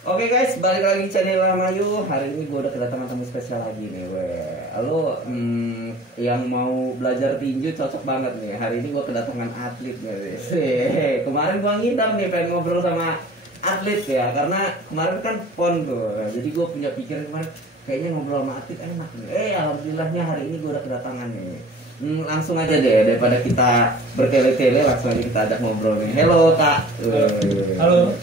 Oke guys, balik lagi di channel Lamayu. Hari ini gue udah kedatangan tamu spesial lagi nih. Halo, yang mau belajar tinju cocok banget nih. Hari ini gue kedatangan atlet nih. Kemarin gue ngidam nih pengen ngobrol sama atlet ya, karena kemarin kan pon tuh. Jadi gue punya pikiran kemarin kayaknya ngobrol sama atlet enak nih. Alhamdulillahnya hari ini gue udah kedatangan nih. Langsung aja deh, daripada kita bertele-tele, langsung aja kita ada ngobrol nih. Halo kak. Halo.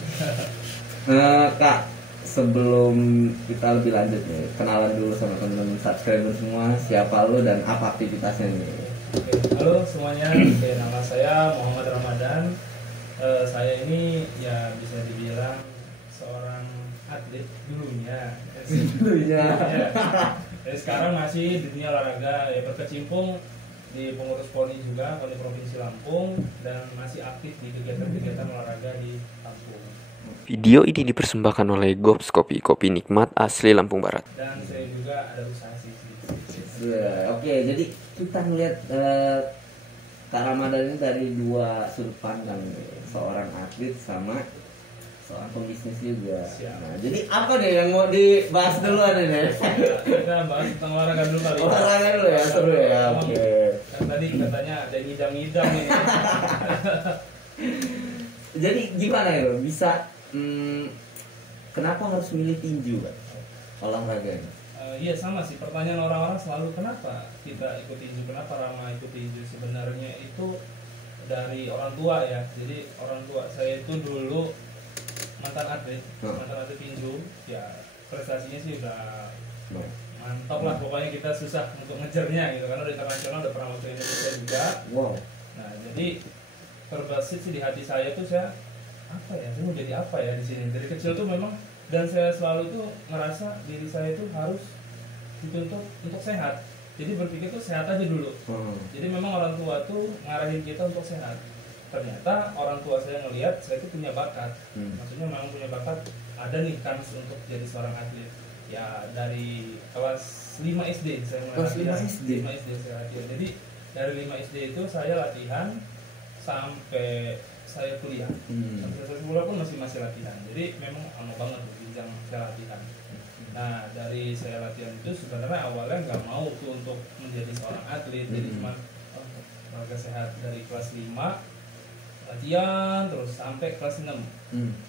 Kak, sebelum kita lebih lanjut nih, kenalan dulu sama teman-teman subscriber semua, siapa lu dan apa aktivitasnya nih? Oke, halo semuanya. Nama saya Muhammad Ramadan. Saya ini ya bisa dibilang seorang atlet dulunya. Dulunya. Jadi sekarang masih di dunia olahraga, ya berkecimpung di pengurus PONI juga, PONI Provinsi Lampung, dan masih aktif di kegiatan-kegiatan olahraga di Lampung. Video ini dipersembahkan oleh Gops Kopi, kopi nikmat asli Lampung Barat. Dan saya juga ada usaha sih. Oke, jadi kita ngeliat Kak Ramadan ini dari dua sudut pandang nih. Seorang atlet sama seorang pembisnis juga. Nah, jadi apa nih yang mau dibahas duluan ini? Kita bahas tentang olahraga dulu kali. Olahraga dulu ya, seru ya. Oke. Kan tadi katanya ada ngidam-ngidam ini. Jadi gimana ya bisa kenapa harus milih tinju kan? Olahraga ini? Iya sama sih, pertanyaan orang-orang selalu kenapa kita ikut tinju, kenapa Rama ikut tinju. Sebenarnya itu dari orang tua ya. Jadi orang tua saya itu dulu mantan atlet tinju. Ya prestasinya sih udah mantap lah, pokoknya kita susah untuk ngejarnya gitu, karena udah internasional, udah pernah waktu Indonesia juga. Wow. Nah jadi terbesit sih di hati saya tuh, saya mau jadi apa ya di sini. Dari kecil tuh memang, dan saya selalu tuh ngerasa diri saya tuh harus dituntut untuk sehat. Jadi berpikir tuh sehat aja dulu. Jadi memang orang tua tuh ngarahin kita untuk sehat. Ternyata orang tua saya ngelihat saya tuh punya bakat. Maksudnya memang punya bakat, ada nih kans untuk jadi seorang atlet. Ya dari kelas 5 SD saya mulai latihan. 5 SD saya latihan. Jadi dari 5 SD itu saya latihan sampai saya kuliah. Sampai saya kuliah pun masih latihan. Jadi memang lama banget jenjang saya latihan. Nah dari saya latihan itu sebenarnya awalnya nggak mau tuh untuk menjadi seorang atlet. Jadi cuma olahraga sehat dari kelas 5 latihan terus sampai kelas 6.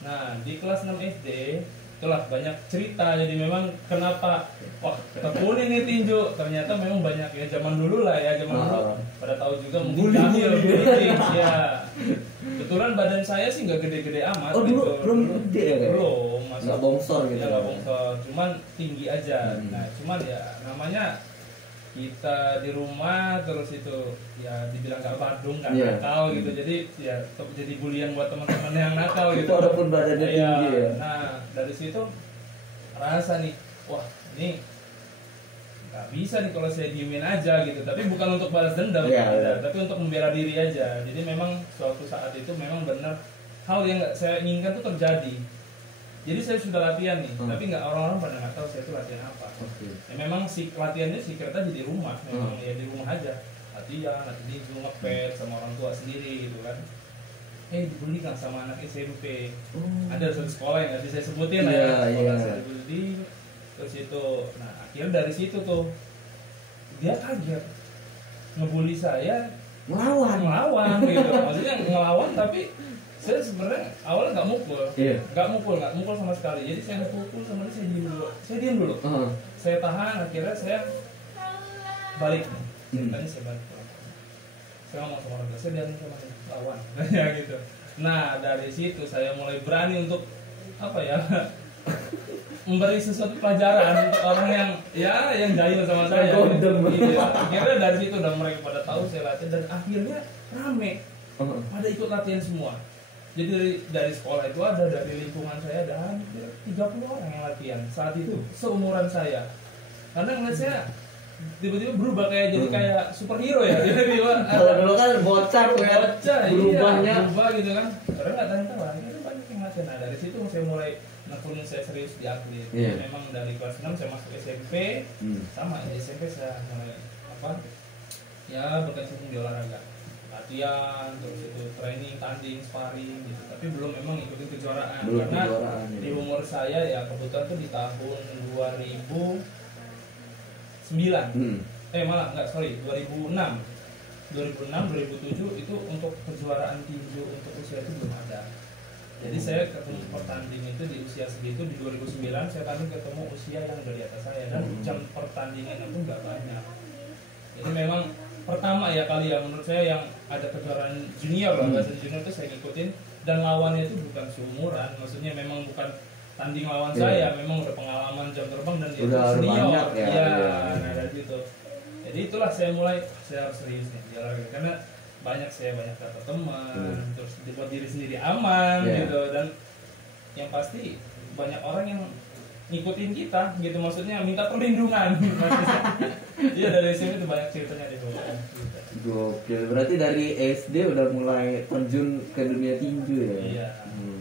Nah di kelas 6 SD itulah banyak cerita. Jadi memang kenapa tekuni nih tinju, ternyata memang banyak ya, zaman dulu lah ya, zaman dulu pada tahu juga mungkin bullying ya. Kebetulan badan saya sih nggak gede-gede amat. Dulu gitu. belum gede ya? Belum, masih nggak bongsor gitu. Ya nggak bongsor, cuman tinggi aja. Nah cuman ya namanya kita di rumah terus itu ya dibilang nggak badung, nggak nakal gitu. Jadi ya jadi bulian buat teman-teman yang nakal gitu. Walaupun badannya tinggi ya. Nah dari situ rasa nih, wah ini nggak bisa nih kalau saya diemin aja gitu. Tapi bukan untuk balas dendam, tapi untuk membela diri aja. Jadi memang suatu saat itu memang benar hal yang nggak saya inginkan tuh terjadi. Jadi saya sudah latihan nih, tapi nggak, orang-orang pada nggak tahu saya itu latihan apa. Ya, memang si latihannya secret aja di rumah, memang ya di rumah aja latihan, tinju, ngepet sama orang tua sendiri gitu kan. Dibully kan sama anak SMP. Ada satu sekolah yang nggak bisa saya sebutin sekolah saya dibully. Terus itu, nah akhirnya dari situ tuh dia kaget ngebully saya, ngelawan gitu. Maksudnya ngelawan, tapi saya sebenarnya awalnya nggak mukul sama sekali. Jadi saya pukul sama dia, saya diam dulu. Saya tahan, akhirnya saya balik. Ceritanya saya balik. Saya ngomong sama orang tua, saya diam sama dia, lawan ya gitu. Nah dari situ saya mulai berani untuk memberi sesuatu pelajaran untuk orang yang jahil sama saya. Akhirnya dari situ udah mereka pada tahu saya latihan, dan akhirnya rame pada ikut latihan semua. Jadi dari sekolah itu ada, dari lingkungan saya ada hampir 30 orang yang latihan saat itu, seumuran saya. Karena ngeliat saya tiba-tiba berubah jadi kayak superhero ya. Kalau dulu kan bocah berubah gitu kan. Karena nggak tahu akhirnya banyak yang latihan. Nah dari situ saya mulai nekunin saya serius di atlet. Memang dari kelas 6 saya masuk SMP, sama di SMP saya mulai berkecimpung di olahraga. latihan, terus itu training, tanding, sparring gitu. Tapi belum memang ikutin kejuaraan. Belum Karena kejuaraan, ya. di umur saya ya kebetulan tuh di tahun 2009. Malah enggak, sorry, 2006. 2006, 2007 itu untuk kejuaraan tinju untuk usia itu belum ada. Jadi saya ketemu pertanding itu di usia segitu di 2009, saya tanding ketemu usia yang dari atas saya dan jam pertandingannya pun nggak banyak. Jadi memang pertama ya kali ya menurut saya yang ada kejuaraan junior lah, bahasa junior itu saya ngikutin dan lawannya itu bukan seumuran, maksudnya memang bukan tanding lawan saya, memang udah pengalaman jam terbang dan dia udah senior. banyak ya. Nah dari situ. Jadi itulah saya mulai, saya harus serius nih di olahraga karena banyak dapat teman, terus dibuat diri sendiri aman gitu, dan yang pasti banyak orang yang ngikutin kita gitu, maksudnya minta perlindungan. Iya dari sini tuh banyak ceritanya di bawah. Gokil, berarti dari SD udah mulai terjun ke dunia tinju ya? Iya.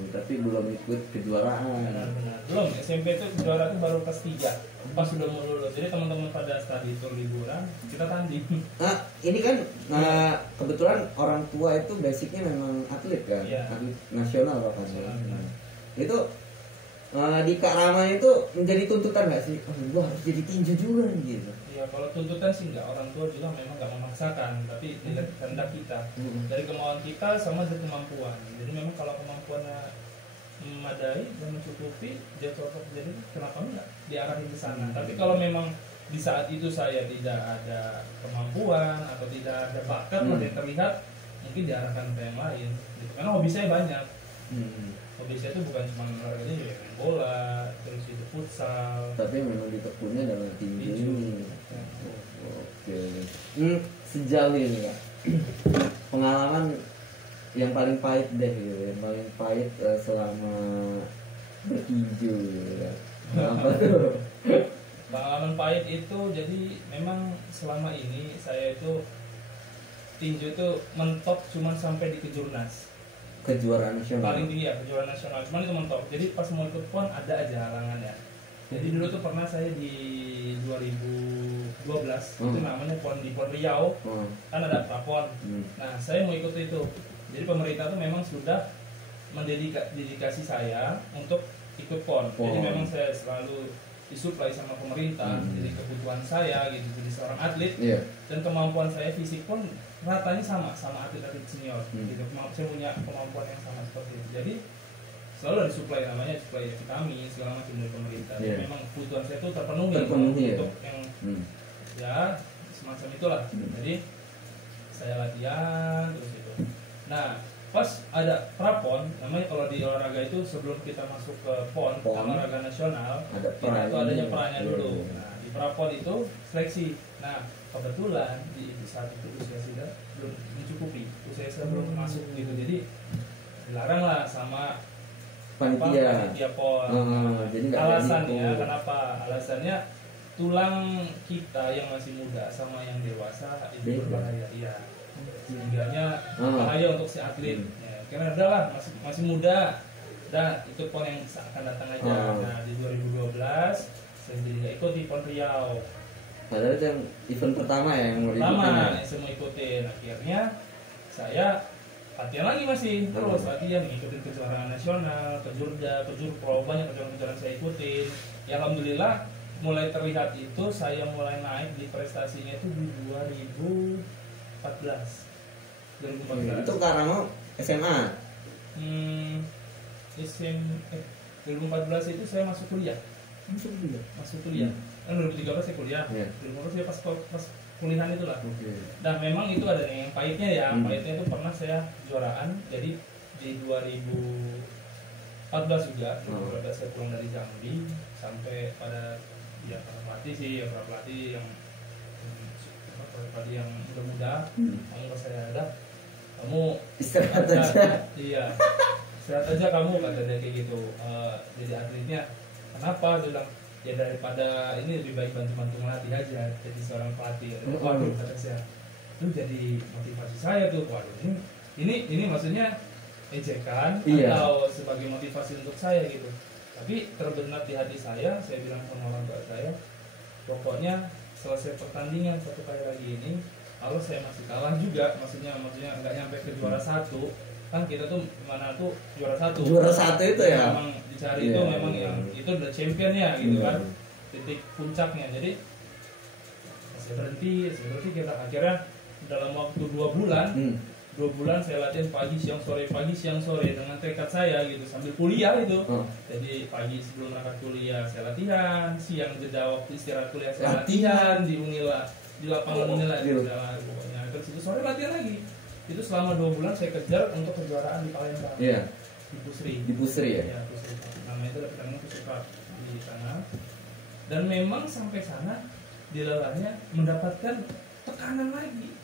Tapi belum ikut kejuaraan. Benar. Belum, SMP itu kejuaraan itu baru kelas 3 pas sudah mau lulus. Jadi teman-teman pada study tour liburan, kita tanding. Nah, ini kan kebetulan orang tua itu basicnya memang atlet kan? Atlet nasional bahkan. Itu di Kak Rama itu menjadi tuntutan nggak sih? Gua harus jadi tinju juga gitu. Ya kalau tuntutan sih enggak, orang tua juga memang nggak memaksakan, tapi dari kehendak kita, dari kemauan kita sama dari kemampuan. Jadi memang kalau kemampuannya memadai dan mencukupi, dia cocok, jadi kenapa enggak diarahin ke sana. Tapi kalau memang di saat itu saya tidak ada kemampuan atau tidak ada bakat yang terlihat, mungkin diarahkan ke yang lain. Gitu. Karena hobi saya banyak. Hobi saya itu bukan cuma olahraga, juga main bola, terus itu futsal. Tapi memang ditekunnya dalam tinju ini. Oke. Sejauh ini Kak, pengalaman yang paling pahit deh gitu, yang paling pahit selama bertinju gitu kan. Apa tuh? Pengalaman pahit itu jadi memang selama ini saya itu tinju itu mentok cuma sampai di kejurnas. Kejuaraan nasional. Paling tinggi ya kejuaraan nasional, cuman itu mentok. Jadi pas mau ikut PON ada aja halangan ya. Jadi dulu tuh pernah saya di 2012 itu namanya PON di PON Riau, kan ada prapon. Nah saya mau ikut itu. Jadi pemerintah tuh memang sudah mendedikasi saya untuk ikut PON. Jadi memang saya selalu disuplai sama pemerintah, jadi kebutuhan saya gitu, jadi seorang atlet dan kemampuan saya fisik pun ratanya sama atlet-atlet senior gitu. Saya punya kemampuan yang sama seperti itu. Jadi selalu ada suplai, namanya suplai vitamin segala macam dari pemerintah. Jadi memang kebutuhan saya itu terpenuhi untuk yang ya semacam itulah. Jadi saya latihan terus itu. Nah pas ada prapon, namanya kalau di olahraga itu sebelum kita masuk ke PON, olahraga nasional, itu adanya perannya dulu. Nah di prapon itu seleksi. Nah kebetulan di saat itu usia saya belum mencukupi, usia saya belum masuk gitu, jadi dilarang lah sama panitia PON. Jadi alasannya kenapa? Alasannya tulang kita yang masih muda sama yang dewasa itu berbahaya. Iya. Sehingganya bahaya untuk si atlet. Ya, karena udahlah masih muda, dan ikut PON yang akan datang aja. Nah di 2012 saya jadi nggak ikut di PON Riau. Padahal itu yang event pertama ya yang mau ikutin. Yang saya mau ikutin. Akhirnya saya latihan lagi masih terus latihan, ngikutin kejuaraan nasional, kejurpro, banyak kejuaraan saya ikutin. Ya alhamdulillah mulai terlihat itu saya mulai naik di prestasinya itu di 2014. Itu karena SMA. 2014 itu saya masuk kuliah. Kan 2013 saya kuliah. 2014 saya pas kuliahan itulah. Dan memang itu ada yang pahitnya ya. Pahitnya itu pernah saya juaraan. Jadi di 2014 juga, 2014 saya pulang dari Jambi sampai pada pelatih yang muda-muda, kamu saya ada, kamu istirahat aja. Iya, istirahat aja kamu, kata dia kayak gitu. Jadi atletnya kenapa? Dia bilang ya daripada ini lebih baik bantu ngelatih aja, jadi seorang pelatih. Waduh, kata saya, itu jadi motivasi saya tuh. Waduh, ini maksudnya ejekan atau sebagai motivasi untuk saya gitu. Tapi terbenak di hati saya bilang sama orang tua saya, pokoknya selesai pertandingan satu kali lagi ini kalau saya masih kalah juga, maksudnya nggak nyampe ke juara satu, kan kita tuh mana tuh juara satu. Juara satu itu ya. Memang dicari itu memang yang itu udah championnya gitu kan, titik puncaknya. Jadi saya berhenti kita akhirnya dalam waktu 2 bulan. 2 bulan saya latihan pagi siang sore dengan tekad saya gitu sambil kuliah itu. Jadi pagi sebelum berangkat kuliah saya latihan, siang jeda waktu istirahat kuliah saya latihan di Unila, di lapangan Unila di jalan pokoknya. Terus itu sore latihan lagi. Itu selama 2 bulan saya kejar untuk kejuaraan di Palembang. Iya. Di Pusri. Di Pusri ya? Iya, Pusri. Namanya itu pertandingan Pusri Cup di sana. Dan memang sampai sana di lelahnya mendapatkan tekanan lagi.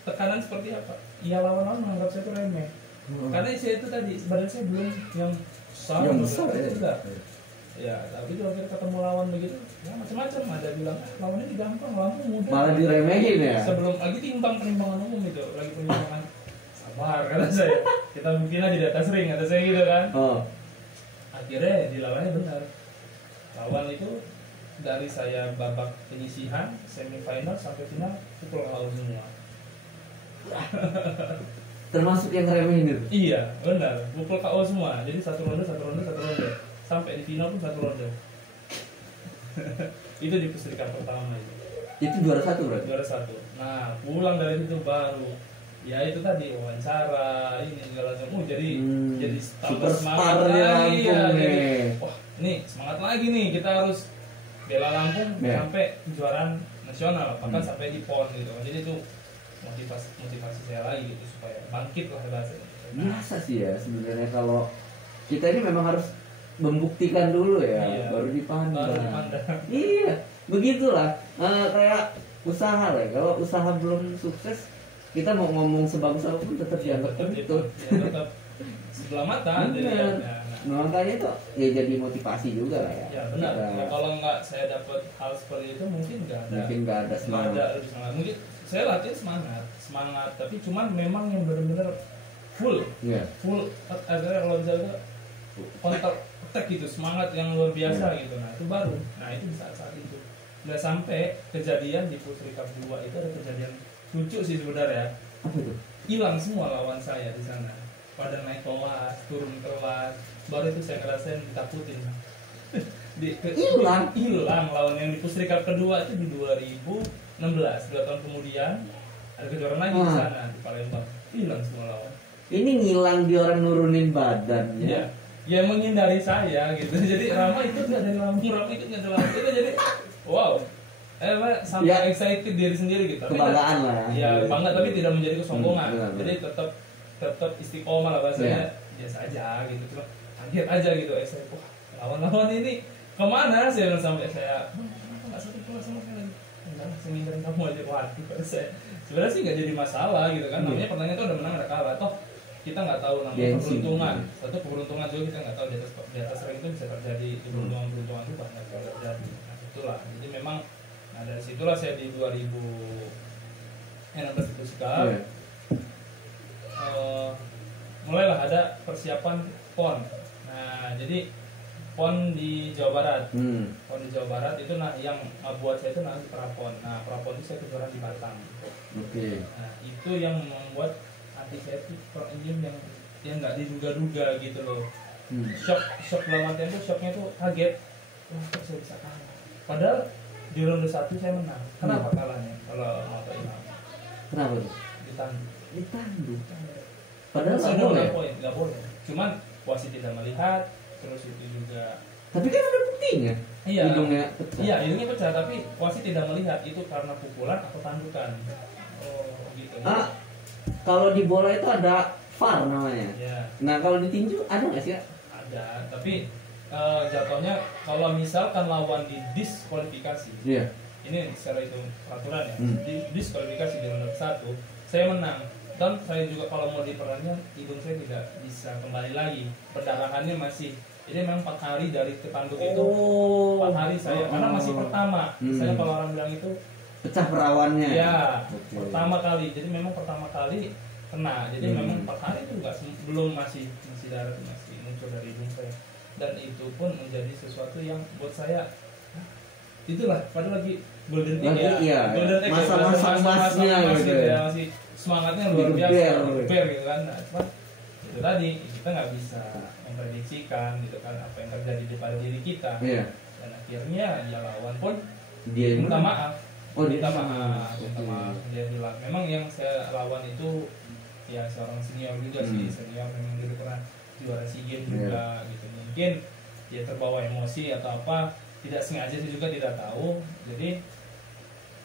Tekanan seperti apa? Ya lawan-lawan menganggap saya itu remeh. Karena saya itu tadi badan saya belum yang besar ya. Ya, tapi itu akhirnya ketemu lawan begitu, ya macam-macam. Ada bilang lawannya ini gampang, lawannya mudah. Malah diremehin ya. Sebelum lagi timbang penimbangan umum itu, lagi penimbangan. Sabar kata saya. Kita mungkin aja di atas ring, kata saya gitu kan. Akhirnya dilawannya benar. Lawan itu dari saya babak penyisihan, semifinal sampai final pukul lawan semua. Termasuk yang remehin itu? Iya, benar. Pukul KO semua. Jadi satu ronde. Sampai di final pun 1 ronde. Itu di Pusrika pertama itu. Itu juara 1 berarti? Juara 1. Nah, pulang dari itu baru ya itu tadi wawancara ini segala macam. Jadi tambah semangat lagi ya. Jadi, wah, ini semangat lagi nih, kita harus bela Lampung sampai kejuaraan nasional, bahkan sampai di PON gitu. Jadi itu motivasi saya lagi gitu supaya bangkit lah bahasanya. Biasa sih ya sebenarnya kalau kita ini memang harus membuktikan dulu ya, baru dipandang. Iya, begitulah. Kayak usaha lah. Kalau usaha belum sukses, kita mau ngomong sebagus apapun tetap dianggap kentut. Tetap sebelah mata. Nah, makanya itu ya jadi motivasi juga lah ya. Ya benar. Ya, kalau nggak saya dapat hal seperti itu mungkin nggak ada semangat. Mungkin saya latihan semangat, tapi cuman memang yang benar-benar full akhirnya kalau misalnya counter attack gitu, semangat yang luar biasa gitu. Nah itu baru, itu di saat itu. Nggak sampai kejadian di Pusri Cup 2 itu ada kejadian lucu sih sebenarnya. Apa itu? Hilang semua lawan saya di sana. Pada naik kelas, turun kelas, baru itu saya ngerasain ditakutin. Hilang lawan yang di Pusri Cup kedua itu di 2016, 2 tahun kemudian ada kejuaraan lagi di sana di Palembang. Hilang semua lawan. Ini ngilang di orang nurunin badan ya. Ya menghindari saya gitu. Jadi Rama itu nggak dari Lampung, Rama itu nggak dari Lampung. Itu jadi wow. Sampai excited diri sendiri gitu. Kebanggaan lah. Ya bangga tapi tidak menjadi kesombongan. Jadi tetap istiqomah lah bahasanya. Biasa aja gitu. Cuma kaget aja gitu. Saya wah lawan-lawan ini kemana? Saya sampai saya nggak satu kelas sama sekali. Enggak, saya ngindarin kamu aja. Waduh, saya sebenarnya sih nggak jadi masalah gitu kan. Namanya pertandingan itu ada menang ada kalah. Toh kita nggak tahu namanya keberuntungan. Satu keberuntungan juga kita nggak tahu di atas ring itu bisa terjadi keberuntungan itu banyak terjadi. Nah, itulah. Jadi memang dari situlah saya di 2016 itu sekarang mulailah ada persiapan PON. Nah jadi PON di Jawa Barat. PON di Jawa Barat itu yang buat saya itu nanti prapon. Nah prapon itu saya kejuaraan di Batam. Nah itu yang membuat hati saya itu yang nggak diduga-duga gitu loh. Shock dalam artian itu shocknya tuh kaget. Wah kok saya bisa kalah. Padahal di ronde 1 saya menang. Kenapa kalahnya? Kalau mau tahu kenapa tuh? Ditandu. Padahal nggak boleh. Cuman wasit tidak melihat. Terus itu juga. Tapi kan ada buktinya. Iya. Hidungnya pecah. Iya, hidungnya pecah. Tapi wasit tidak melihat itu karena pukulan atau tandukan. Oh, gitu. Kalau di bola itu ada VAR namanya. Iya. Nah kalau di tinju ada nggak sih? Ada. Tapi jatuhnya kalau misalkan lawan di diskualifikasi. Iya. Ini secara itu peraturan ya. Di diskualifikasi di ronde 1, saya menang. Dan saya juga kalau mau diperpanjang hidung saya tidak bisa kembali lagi, perdarahannya masih. Jadi memang 4 hari dari ketanduk itu 4 hari saya karena masih pertama. Saya kalau orang bilang itu pecah perawannya. Ya, pertama kali. Jadi memang pertama kali kena. Jadi memang 4 hari itu belum masih darah masih muncul dari hidung saya. Dan itu pun menjadi sesuatu yang buat saya itulah padahal lagi golden egg Lagi, ya. iya. Golden egg Masa-masa emasnya gitu ya. ya. Masih semangatnya luar Digeber, biasa, gitu. geber gitu kan. Nah, cuma itu tadi kita nggak bisa memprediksikan gitu kan apa yang terjadi di pada diri kita. Iya. Dan akhirnya dia lawan pun Dia yang minta menang. maaf. Oh, dia minta sama. maaf, Oke. minta maaf. Dia bilang memang yang saya lawan itu ya seorang senior juga sih, senior memang dia pernah juara SEA Games juga gitu. Mungkin dia terbawa emosi atau apa, tidak sengaja saya juga tidak tahu. Jadi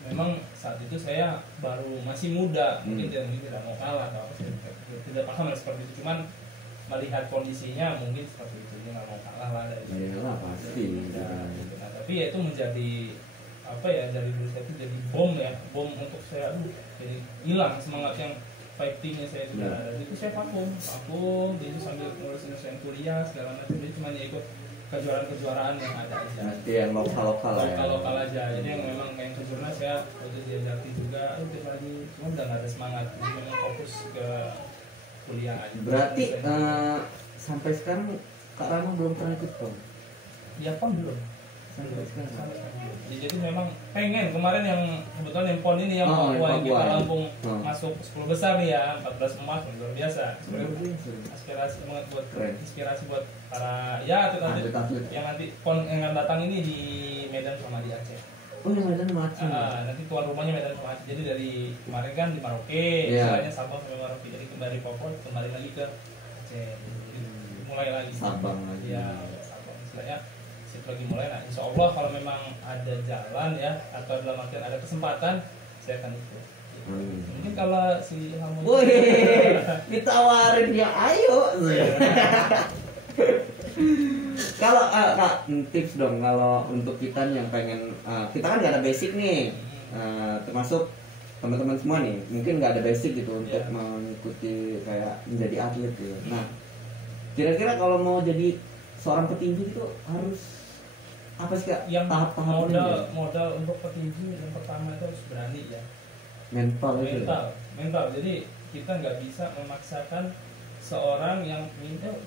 memang saat itu saya baru masih muda, mungkin tidak mau kalah atau apa, saya tidak paham lah seperti itu. Cuman melihat kondisinya mungkin seperti itu, dia nggak mau kalah lah dari situ. Iyalah pasti. Nah, tapi ya itu menjadi apa ya, dari diri saya itu jadi bom ya, bom untuk saya, jadi hilang semangat yang fightingnya saya itu. Dari itu saya vakum, dia itu sambil ngurusin saya kuliah segala macam, dia cuma ikut kejuaraan-kejuaraan yang ada aja. Nanti yang lokal-lokal ya. Lokal aja. Jadi yang memang kayak kejurnas saya waktu diajaki juga, ikut lagi, cuma udah nggak ada semangat, jadi memang fokus ke kuliah aja. Berarti sampai sekarang Kak Rama belum pernah ikut PON? Ya PON belum. Sampai sekarang. Jadi memang pengen kemarin yang kebetulan yang PON ini yang Oh, Papua yang Papua. kita Lampung Oh. masuk 10 besar nih ya, 14 emas, luar biasa. Sebenarnya aspirasi banget buat Keren. inspirasi buat para ya atlet-atlet Atlet-atlet. yang nanti PON yang akan datang ini di Medan sama di Aceh. Oh, yang Medan macam. Nanti tuan rumahnya Medan sama Aceh. Jadi dari kemarin kan di Merauke, Iya. istilahnya Sabang sampai Merauke. Jadi kembali Papua, kembali lagi ke Aceh. Jadi mulai lagi. Sabang lagi. Ya, Sabang istilahnya. Lagi mulai, nah insya Allah kalau memang ada jalan ya, atau dalam artian ada kesempatan, saya akan ikut. Mungkin kalau si Ilham Wih, ditawarin dia ayo. Kalau Kak, tips dong kalau untuk kita nih yang pengen, kita kan nggak ada basic nih, termasuk teman-teman semua nih, mungkin nggak ada basic gitu untuk mengikuti kayak menjadi atlet gitu. Nah, kira-kira kalau mau jadi seorang petinju itu harus apa sih Kak? yang tahap-tahapnya? modal untuk petinju yang pertama itu harus berani ya, mental. Jadi kita nggak bisa memaksakan seorang yang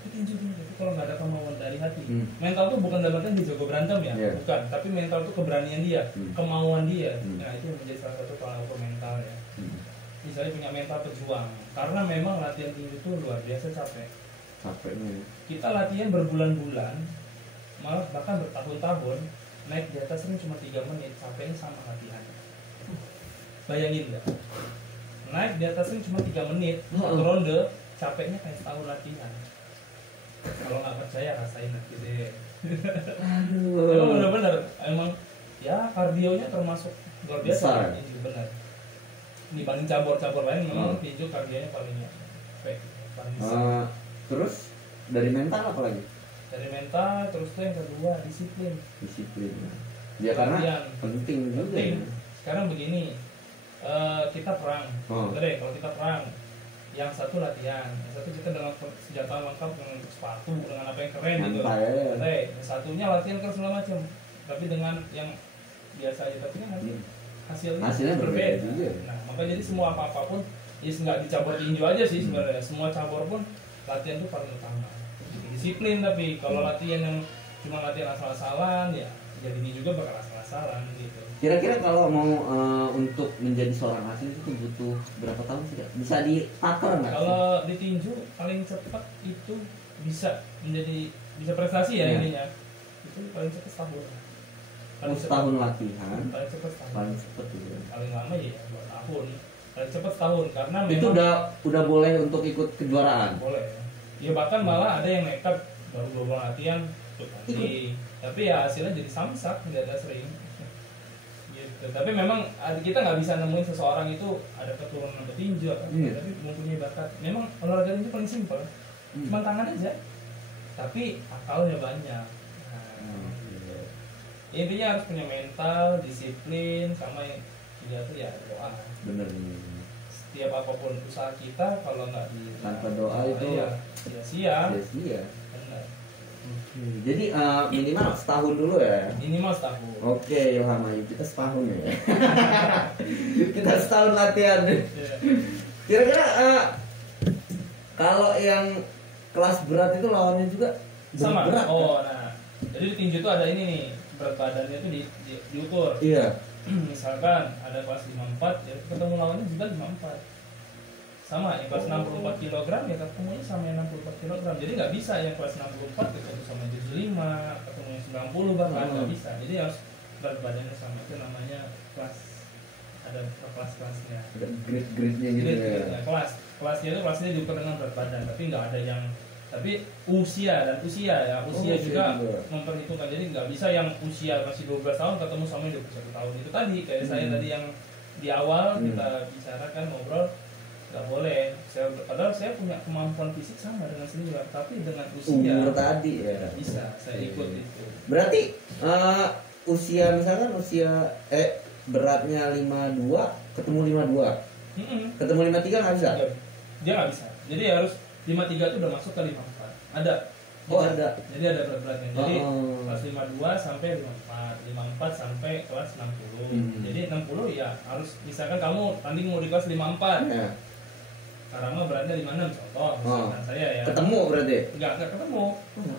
petinju gitu kalau nggak ada kemauan dari hati. Mental tuh bukan dalam artian dia jago berantem ya, bukan, tapi mental tuh keberanian dia, kemauan dia. Nah itu menjadi salah satu tolak ukur mental ya. Misalnya punya mental pejuang, karena memang latihan tinju itu luar biasa capeknya. Kita latihan berbulan-bulan, malah bahkan bertahun-tahun, naik di atas ring cuma 3 menit, capeknya sama latihan. Bayangin nggak? Naik di atas ring cuma 3 menit, satu ronde, capeknya kayak setahun latihan. Kalau nggak percaya rasain nanti deh. Emang bener-bener, emang ya kardionya termasuk luar biasa. Ini benar. Dibanding cabur-cabur lain, memang tinju kardionya paling besar. Terus dari mental apa lagi? Dari mental, terus tuh yang kedua disiplin. Ya karena latihan. penting juga. Sekarang begini, kita perang. Kalau kita perang, yang satu latihan, yang satu kita dengan senjata lengkap, dengan sepatu, dengan apa yang keren gitu. Yang satunya latihan kan segala macam, tapi dengan yang biasa aja, tapi kan nanti hasilnya berbeda juga. Nah, maka jadi semua apapun, ya nggak di cabur tinju aja sih sebenarnya. Semua cabur pun latihan itu paling utama. Disiplin, tapi kalau latihan yang cuma latihan asal-asalan ya jadinya juga bakal asal-asalan gitu. Kira-kira kalau mau untuk menjadi seorang atlet itu butuh berapa tahun sih? Bisa ditakar nggak? Kalau di tinju paling cepat itu bisa prestasi ya ininya. Itu paling cepat setahun. Setahun latihan. Paling cepat setahun. Paling cepat juga. Paling lama ya 2 tahun. Paling cepat setahun karena itu memang udah boleh untuk ikut kejuaraan. Boleh. Ya bahkan malah ada yang nekat baru 2 bulan latihan ikut nanti. Tapi ya hasilnya jadi samsak, tidak ada sering. Gitu. Tapi memang kita nggak bisa nemuin seseorang itu ada keturunan petinju kan? Tapi mempunyai bakat. Memang olahraga itu paling simpel, cuma tangan aja. Tapi akalnya banyak. Nah, gitu. Intinya harus punya mental, disiplin, sama yang tidak tuh ya doa. Bener. Setiap apapun usaha kita kalau nggak tanpa doa itu ya sia-sia. Benar. Jadi minimal setahun dulu ya. Minimal setahun. Oke, Ilham Ayu, kita setahun ya. Kita setahun latihan. Kira-kira kalau yang kelas berat itu lawannya juga sama. berat, nah. Jadi di tinju itu ada ini nih, berat badannya itu diukur. Iya. Misalkan ada kelas 54 ya ketemu lawannya juga 54 sama yang kelas 64 kg ya ketemunya sama yang 64 kg, jadi nggak bisa yang kelas 64 ketemu sama 75, ketemu yang 90 bahkan nggak bisa, jadi harus berat badannya sama. Itu namanya kelas, ada kelas-kelasnya, Ada grade-grade-nya gitu ya. kelasnya itu kelasnya diukur dengan berat badan, tapi nggak ada yang, tapi usia dan usia ya, usia juga memperhitungkan, jadi nggak bisa yang usia masih 12 tahun ketemu sama yang 21 tahun. Itu tadi kayak saya tadi yang di awal kita bicarakan ngobrol, nggak boleh. Padahal saya punya kemampuan fisik sama dengan senior, tapi dengan usia umur tadi ya bisa saya ikut itu. Berarti usia misalkan beratnya 52 ketemu 52 ketemu 53 nggak bisa. Dia nggak bisa, jadi harus 53 itu udah masuk ke 54 ada. Ada. Jadi ada berat-beratnya. Jadi kelas 52 sampai 54 sampai kelas 60. Jadi 60 ya harus, misalkan kamu tanding mau di kelas 54. Ya. Karama beratnya 56 contoh, misalkan saya ya. Ketemu berarti? Enggak ketemu.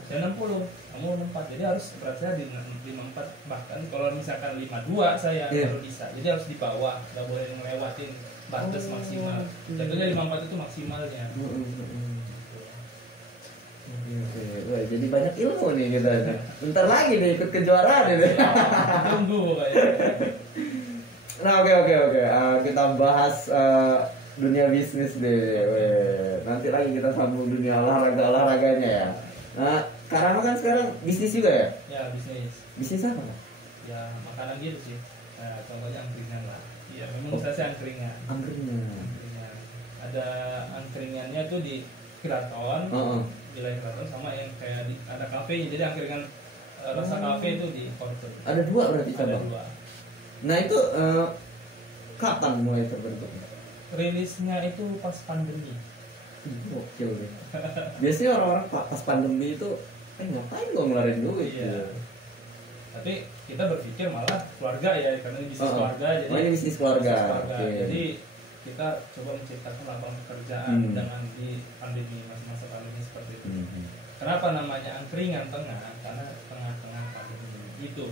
Saya 60, kamu 64. Jadi harus berat saya di 54. Bahkan kalau misalkan 52 saya baru bisa. Jadi harus di bawah, enggak boleh ngelewatin batas maksimal. Jadinya 54 itu maksimalnya. Wah, jadi banyak ilmu nih kita. Bentar lagi nih ikut kejuaraan ini. Tunggu kayaknya. Nah, oke. Kita bahas dunia bisnis deh. Nanti lagi kita sambung dunia olahraganya ya. Karena kan sekarang bisnis juga ya? Ya, bisnis. Bisnis apa? Ya, makanan gitu sih. Nah, contohnya angkringan lah. Iya, memang saya angkringan. Angkringan. Ada angkringannya tuh di Keraton. Wilayah Keraton sama yang kayak ada kafe, jadi angkringan rasa kafe itu di Korte. Ada 2 berarti cabang. Ada 2. Nah itu kapan mulai terbentuk? Rilisnya itu pas pandemi. Oke. Biasanya orang-orang pas pandemi itu ngapain gue ngeluarin duit? Iya. Tapi kita berpikir malah keluarga ya, karena ini bisnis keluarga. Jadi ini bisnis keluarga. Okay. Jadi kita coba menciptakan lapangan pekerjaan dengan di pandemi, masa pandemi seperti itu. Kenapa namanya angkringan tengah? Karena tengah-tengah pandemi itu.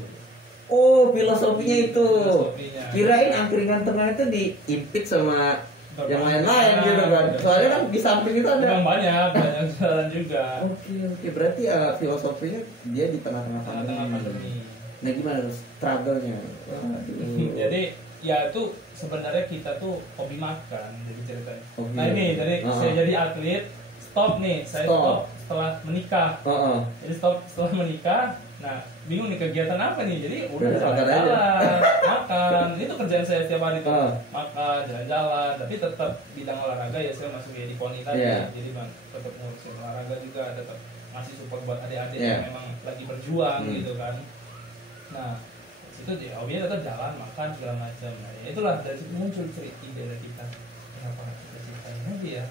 Oh, filosofinya itu. Kirain angkringan tengah itu diimpit sama yang lain-lain gitu kan. Soalnya kan di samping itu ada. Memang banyak jalan juga. Oke. Berarti filosofinya dia di tengah-tengah pandemi. Nah, gimana terus struggle-nya? Jadi ya itu sebenarnya kita tuh hobi makan, jadi ceritanya. Nah ini dari saya jadi atlet, stop setelah menikah. Jadi stop setelah menikah. Nah bingung nih kegiatan apa nih, jadi udah jalan-jalan, makan. Itu kerjaan saya setiap hari tuh, makan, jalan-jalan. Tapi tetap bidang olahraga ya saya masuk di poni tadi. Jadi tetap ngurusin olahraga juga, tetap ngasih support buat adik-adik yang memang lagi berjuang gitu kan. Nah itu dia hobinya tetap jalan, makan segala macam. Nah itulah dari situ muncul ide dari kita, kenapa kita ceritain aja ya,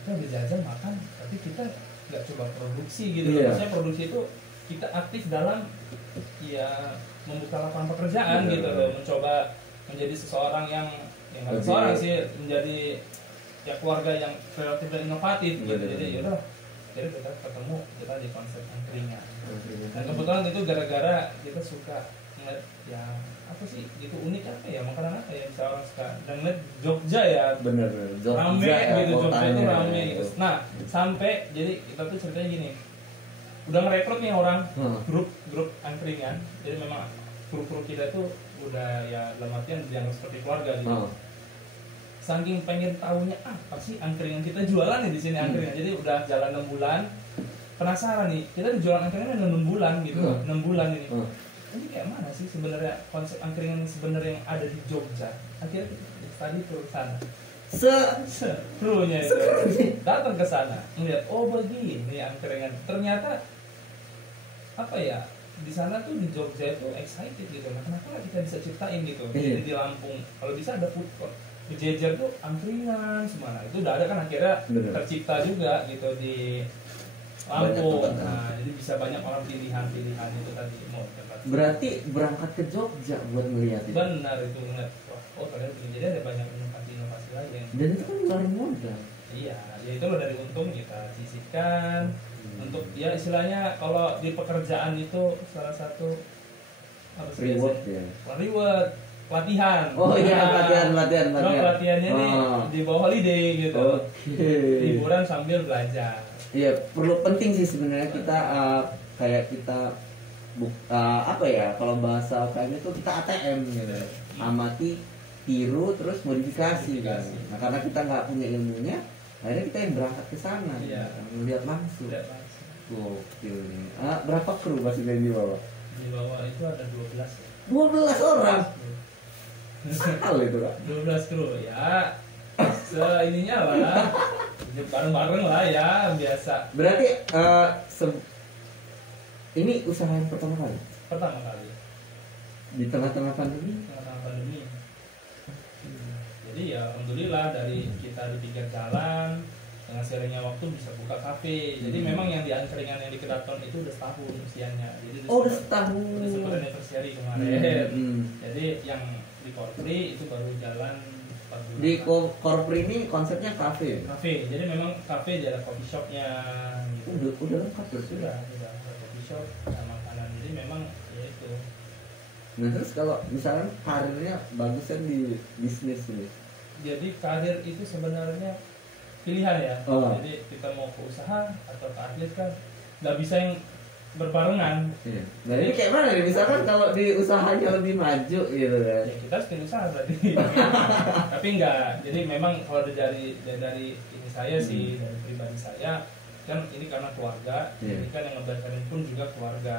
kita udah jajan makan tapi kita nggak coba produksi gitu. Maksudnya produksi itu kita aktif dalam ya membuka lapangan pekerjaan gitu loh, mencoba menjadi seseorang yang nggak seseorang sih, menjadi ya keluarga yang kreatif dan inovatif gitu. Jadi yaudah jadi kita ketemu kita di konsep angkringan. Dan kebetulan itu gara-gara kita suka ngeliat ya apa sih gitu unik apa ya, makanan apa ya bisa orang suka, dan ngeliat Jogja ya bener Jogja rame ya, gitu, Jogja itu rame gitu. Nah sampai jadi kita tuh ceritanya gini, udah ngerekrut nih orang grup angkringan, jadi memang grup kita tuh udah ya dalam artian dianggap seperti keluarga gitu. Saking pengen tahunya apa sih angkringan kita jualan nih di sini angkringan, jadi udah jalan 6 bulan penasaran nih, kita jualan angkringan 6 bulan gitu, 6 bulan ini. Ini kayak mana sih sebenarnya konsep angkringan sebenarnya yang ada di Jogja? Akhirnya tadi turun ke sana. Serunya itu. Datang ke sana, melihat oh begini angkringan. Ternyata apa ya? Di sana tuh di Jogja itu excited gitu. Nah, kenapa kita bisa ciptain gitu? Jadi di Lampung kalau bisa ada food court. Di Jejer tuh angkringan semana. Itu udah ada kan akhirnya tercipta juga gitu di Lampung. Nah, jadi bisa banyak orang pilihan-pilihan itu tadi mau. Berarti berangkat ke Jogja buat melihat itu. Benar itu ngeliat. Oh ternyata jadi ada banyak inovasi lain. Dan itu kan ngeluarin modal. Iya, ya itu loh dari untung kita sisihkan untuk ya istilahnya kalau di pekerjaan itu salah satu harus reward biasa. ya. Reward pelatihan. Oh iya, Nah, cuma pelatihannya nih di bawah holiday gitu. Oke. Liburan sambil belajar. Iya, perlu penting sih sebenarnya kita kayak kita apa ya, kalau bahasa UKM itu kita ATM gitu. Amati, tiru, terus modifikasi kan. Nah, karena kita nggak punya ilmunya, akhirnya kita yang berangkat ke sana, Iya. melihat langsung. Tidak langsung. Gokil nih. Berapa kru masih di bawah? Di bawah itu ada 12 ya. 12 orang. Hal itu Kak. 12 kru ya. Ininya lah. Bareng-bareng lah ya, biasa. Berarti ini usaha yang pertama kali Pertama kali di tengah-tengah pandemi. tengah-tengah pandemi. Jadi ya alhamdulillah dari kita di pinggir jalan dengan seringnya waktu bisa buka kafe. Jadi memang yang di angkringan yang di Kedaton itu udah setahun usianya. Jadi Udah setahun. Udah super anniversary kemarin. Hmm. Jadi yang di Korpri itu baru jalan 4 bulan. Di Korpri ini konsepnya kafe. Kafe. Jadi memang kafe ada coffee shopnya gitu. Udah lengkap tuh. Sudah ada coffee shop, ada makanan. Jadi memang ya itu. Nah terus kalau misalnya karirnya bagus kan di bisnis ini. Jadi karir itu sebenarnya pilihan ya. Oh. Jadi kita mau ke usaha atau ke atlet kan nggak bisa yang berbarengan. Iya. Nah ini kayak mana nih? Misalkan kalau di usahanya lebih maju gitu kan. Ya kita harus pilih usaha berarti. Tapi enggak. Jadi memang kalau dari ini saya sih, dari pribadi saya kan ini karena keluarga. Iya. Ini kan yang ngebelajarin pun juga keluarga.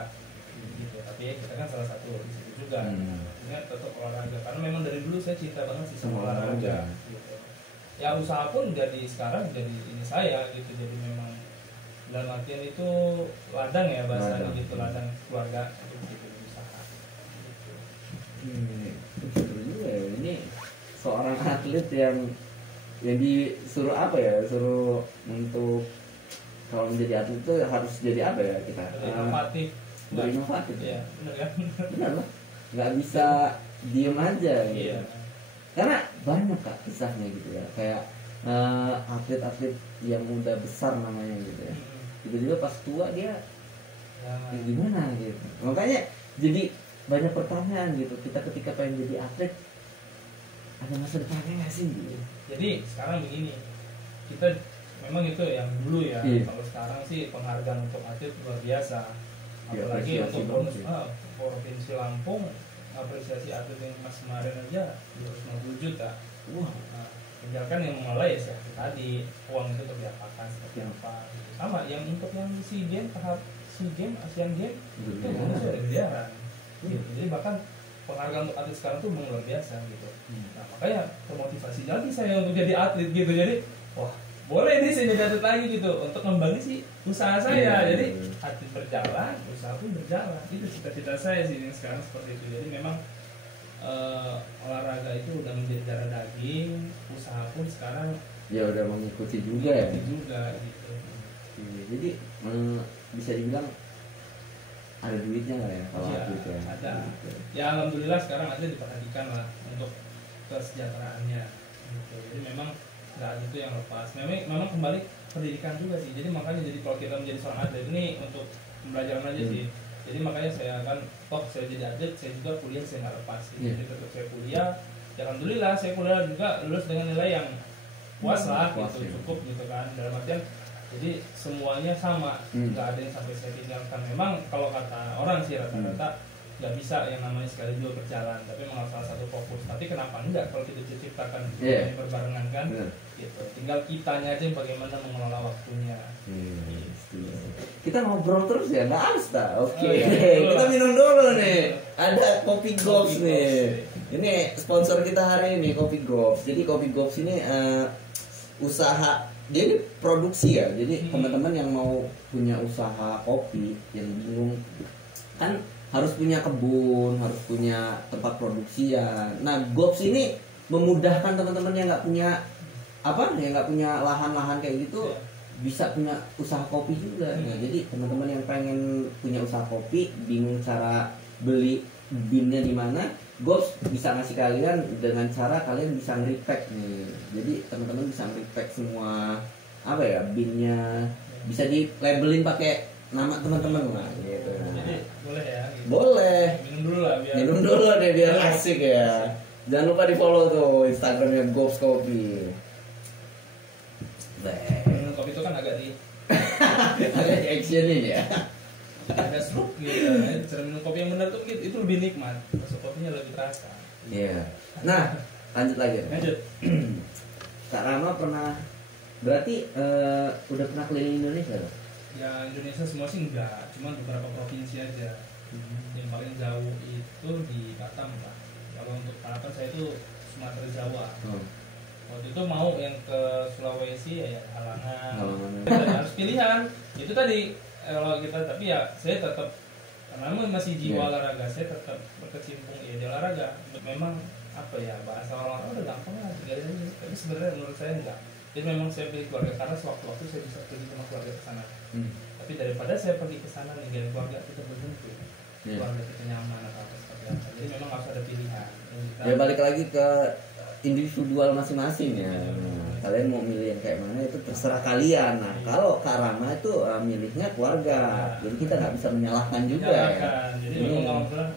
Gitu. Tapi ya kita kan salah satu di situ juga. Ini tetap olahraga. Karena memang dari dulu saya cinta banget sih sama olahraga. Gitu. Ya usaha pun jadi sekarang jadi ini saya gitu. Jadi memang dalam artian itu ladang ya bahasanya Ladang. gitu, ladang keluarga untuk gitu usaha. Gitu. Seru juga ya. Ini seorang atlet yang disuruh apa ya? Suruh untuk kalau menjadi atlet itu harus jadi apa ya kita? Inovatif. Berinovatif. Iya, benar kan? Benar lah. Nggak bisa diem aja gitu. Iya. Karena banyak Kak kisahnya gitu ya. Kayak atlet-atlet yang udah besar namanya gitu ya. Tiba-tiba pas tua dia Ya, gimana gitu. Makanya jadi banyak pertanyaan gitu. Kita ketika pengen jadi atlet ada masa depannya nggak sih? Gitu. jadi sekarang begini, kita memang itu yang dulu ya. Iya. Kalau sekarang sih penghargaan untuk atlet luar biasa. Iya, Apalagi apresiasi untuk banget ya. Provinsi Lampung, apresiasi atlet yang pas kemarin aja 250 juta. Wah, Nah, tinggalkan yang mengelola ya seperti tadi, uang itu untuk diapakan seperti apa. Gitu. Sama yang untuk yang SEA Games, tahap SEA Games, Asian Games itu Miliaran. bonus sudah miliaran. Gitu. Jadi bahkan penghargaan untuk atlet sekarang tuh memang luar biasa gitu. Nah makanya termotivasi lagi saya untuk jadi atlet gitu. Jadi wah boleh nih saya jadi atlet lagi gitu untuk ngembangin sih usaha saya. Iya. Jadi atlet berjalan, usaha pun berjalan. Itu cita-cita saya sih yang sekarang seperti itu. Jadi memang olahraga itu udah menjadi darah daging, usaha pun sekarang ya udah mengikuti juga ya. mengikuti juga gitu. Iya, jadi bisa dibilang ada duitnya lah ya kalau Iya, atlet ya. ada. Gitu. Ya alhamdulillah sekarang atlet diperhatikan lah untuk kesejahteraannya. Gitu. Jadi memang nggak ada itu yang lepas. Memang kembali pendidikan juga sih. Jadi makanya jadi kalau kita menjadi seorang atlet ini untuk pembelajaran aja sih. Jadi makanya saya kan saya jadi atlet, saya juga kuliah saya nggak lepas. Sih. Iya. Jadi tetap saya kuliah. Ya, alhamdulillah saya kuliah juga lulus dengan nilai yang puas lah, Puas, gitu, ya. cukup gitu kan. Dalam artian jadi semuanya sama, nggak ada yang sampai saya tinggalkan. Memang kalau kata orang sih rata-rata nggak bisa yang namanya sekali dua berjalan, tapi memang salah satu fokus. Tapi kenapa enggak kalau kita ciptakan Iya. berbarengan kan? Bener. Gitu. Tinggal kitanya aja yang bagaimana mengelola waktunya. Kita ngobrol terus ya, nggak harus dah. Oke, Oh, iya. kita minum dulu nih. Ada Kopi Gops Kopi nih. Gops. Ini sponsor kita hari ini Kopi Gops. Jadi Kopi Gops ini usaha, dia ini produksi ya. Jadi teman-teman yang mau punya usaha kopi yang bingung kan harus punya kebun, harus punya tempat produksi ya. Nah, Gops ini memudahkan teman-teman yang nggak punya yang nggak punya lahan-lahan kayak gitu. Iya. Bisa punya usaha kopi juga. Nah, jadi teman-teman yang pengen punya usaha kopi, bingung cara beli binnya di mana, Gops bisa ngasih kalian dengan cara kalian bisa nge-repack nih. Jadi teman-teman bisa nge-repack semua binnya, bisa di labelin pakai nama teman-teman lah gitu. Jadi boleh ya. Gitu. Boleh. Minum dulu lah. biar Minum dulu deh biar asik ya. Jangan lupa di follow tuh Instagramnya Gobs Kopi. minum kopi itu kan agak di Ada actionin ya. ada seruk gitu. Cara minum kopi yang benar tuh gitu, itu lebih nikmat. Rasa kopinya lebih terasa. Iya. Nah, lanjut lagi. Lanjut. Kak Rama pernah berarti udah pernah keliling Indonesia loh? Ya Indonesia semua sih enggak, cuma beberapa provinsi aja. Yang paling jauh itu di Batam lah. Kalau untuk tahapan saya itu Sumatera Jawa. Waktu itu mau yang ke Sulawesi ya halangan. Harus pilihan. Itu tadi kalau kita tapi ya saya tetap karena masih jiwa olahraga, saya tetap berkecimpung ya di olahraga. Memang apa ya bahasa orang udah gampang lah tinggalin aja. Tapi sebenarnya menurut saya enggak. Jadi memang saya pilih keluarga karena sewaktu-waktu saya bisa pergi sama keluarga ke sana. Tapi daripada saya pergi ke sana ninggalin keluarga kita berbentuk. Keluarga kita nyaman atau apa seperti apa. Jadi memang harus ada pilihan. Ya balik lagi ke individual masing-masing ya. Nah, kalian mau milih yang kayak mana itu terserah kalian. Nah, kalau Kak Rama itu milihnya keluarga. Jadi kita nggak bisa menyalahkan juga ya. Jadi memang kalau bilang